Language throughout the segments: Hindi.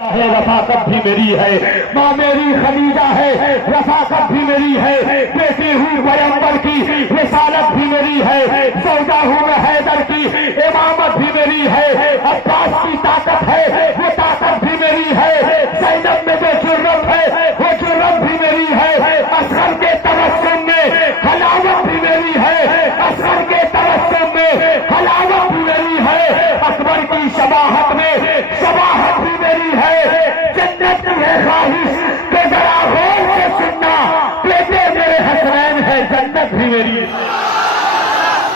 है रफाकत भी मेरी है, माँ मेरी खलीजा है, रफाकत भी मेरी है, बेटी हूँ पैगंबर की, रिसालत भी मेरी है, सौदा हूँ मैं हैदर की, इमामत भी मेरी है, अब्बास की ताकत है, वो ताकत भी मेरी है, ज़ैनब में जो जुर्रत है, वो जुर्रत भी मेरी है, असगर के तबस्सुम में हलावत भी मेरी है, असगर के तबस्सुम में हलावत भी मेरी है, अकबर की शबाहत में शबाहत भी मेरी है। जन्नत की है ख्वाहिश के जरा गौर से सुनना, बेटे मेरे हसनैन है, जन्नत भी मेरी है।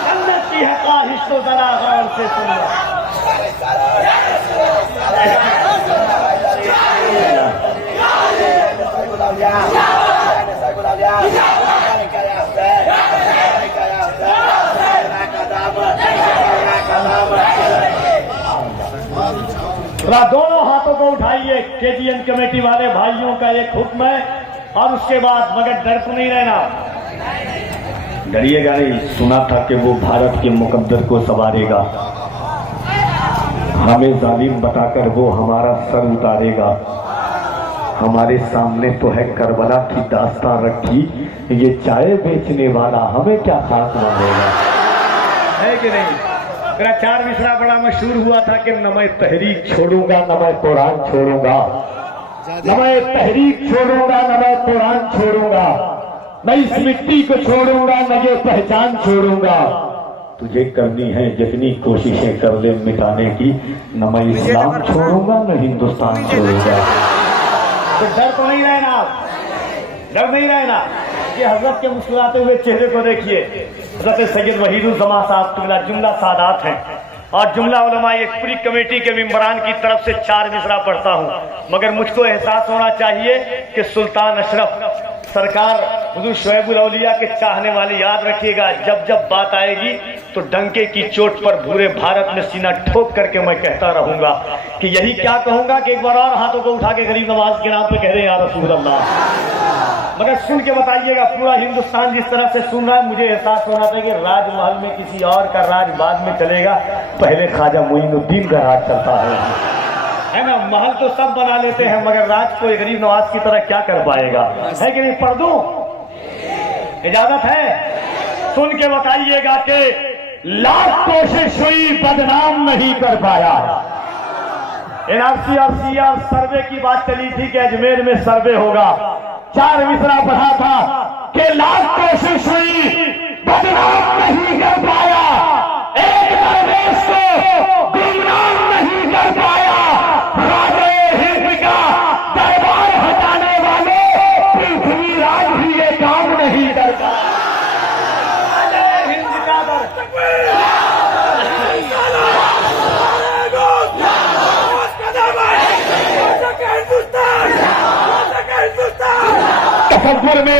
जन्नत की है ख्वाहिश तो जरा गौर से सुनना। दोनों हाथों को उठाइए। केजीएन कमेटी वाले भाइयों का एक हुक्म है, और उसके बाद मगर डर तो नहीं रहना, डरिएगा नहीं। सुना था कि वो भारत के मुकद्दर को संवारेगा, हमें जालिम बताकर वो हमारा सर उतारेगा। हमारे सामने तो है करबला की दास्तान रखी, ये चाय बेचने वाला हमें क्या खास मानेगा, है कि नहीं। मेरा चार मिसरा बड़ा मशहूर हुआ था कि न मैं तहरीक छोड़ूंगा न मैं कुरान छोड़ूंगा, न मैं तहरीक छोड़ूंगा न मैं कुरान छोड़ूंगा, न इस मिट्टी को छोड़ूंगा न ये पहचान छोड़ूंगा। तुझे करनी है जितनी कोशिशें कर ले मिटाने की, न मैं इस्लाम छोड़ूंगा न हिंदुस्तान छोड़ूंगा। तो डर तो नहीं रहना, डर नहीं रहना। ये हजरत के मुस्कुराते हुए चेहरे को देखिए। हजरत सैयद वहीदुज़्ज़मा साहब तुमला जुमला सादात हैं, और जुमला उलमा एक पूरी कमेटी के मेंबरान की तरफ से 4 मिसरा पढ़ता हूँ, मगर मुझको एहसास होना चाहिए कि सुल्तान अशरफ सरकार हुजूर शुएबुल औलिया के चाहने वाले याद रखिएगा, जब जब बात आएगी तो डंके की चोट पर पूरे भारत में सीना ठोक करके मैं कहता रहूंगा कि यही क्या कहूंगा कि एक बार और हाथों को उठा के गरीब नवाज के नाम पे कह रहे हैं या रसूल अल्लाह। मगर सुन के बताइएगा, पूरा हिंदुस्तान जिस तरह से सुन रहा है, मुझे एहसास होना था कि राजमहल में किसी और का राज बाद में चलेगा, पहले ख्वाजा मोइनुद्दीन का राज चलता है ना। महल तो सब बना लेते हैं, मगर राज को गरीब नवाज की तरह क्या कर पाएगा, है कि नहीं। पढ़ दूं, इजाजत है। सुन के बताइएगा कि लाख कोशिश हुई बदनाम नहीं कर पाया। एनआरसी और सीआर सर्वे की बात चली थी कि अजमेर में सर्वे होगा, 4 मिसरा पढ़ा था कि लाख कोशिश हुई बदनाम नहीं कर पाया, एक दरवेश को गुमनाम नहीं कर पाया। राजे हिंद का दरबार हटाने वाले पृथ्वीराज भी ये काम नहीं कर पाया। हिंद का तफक्कुर में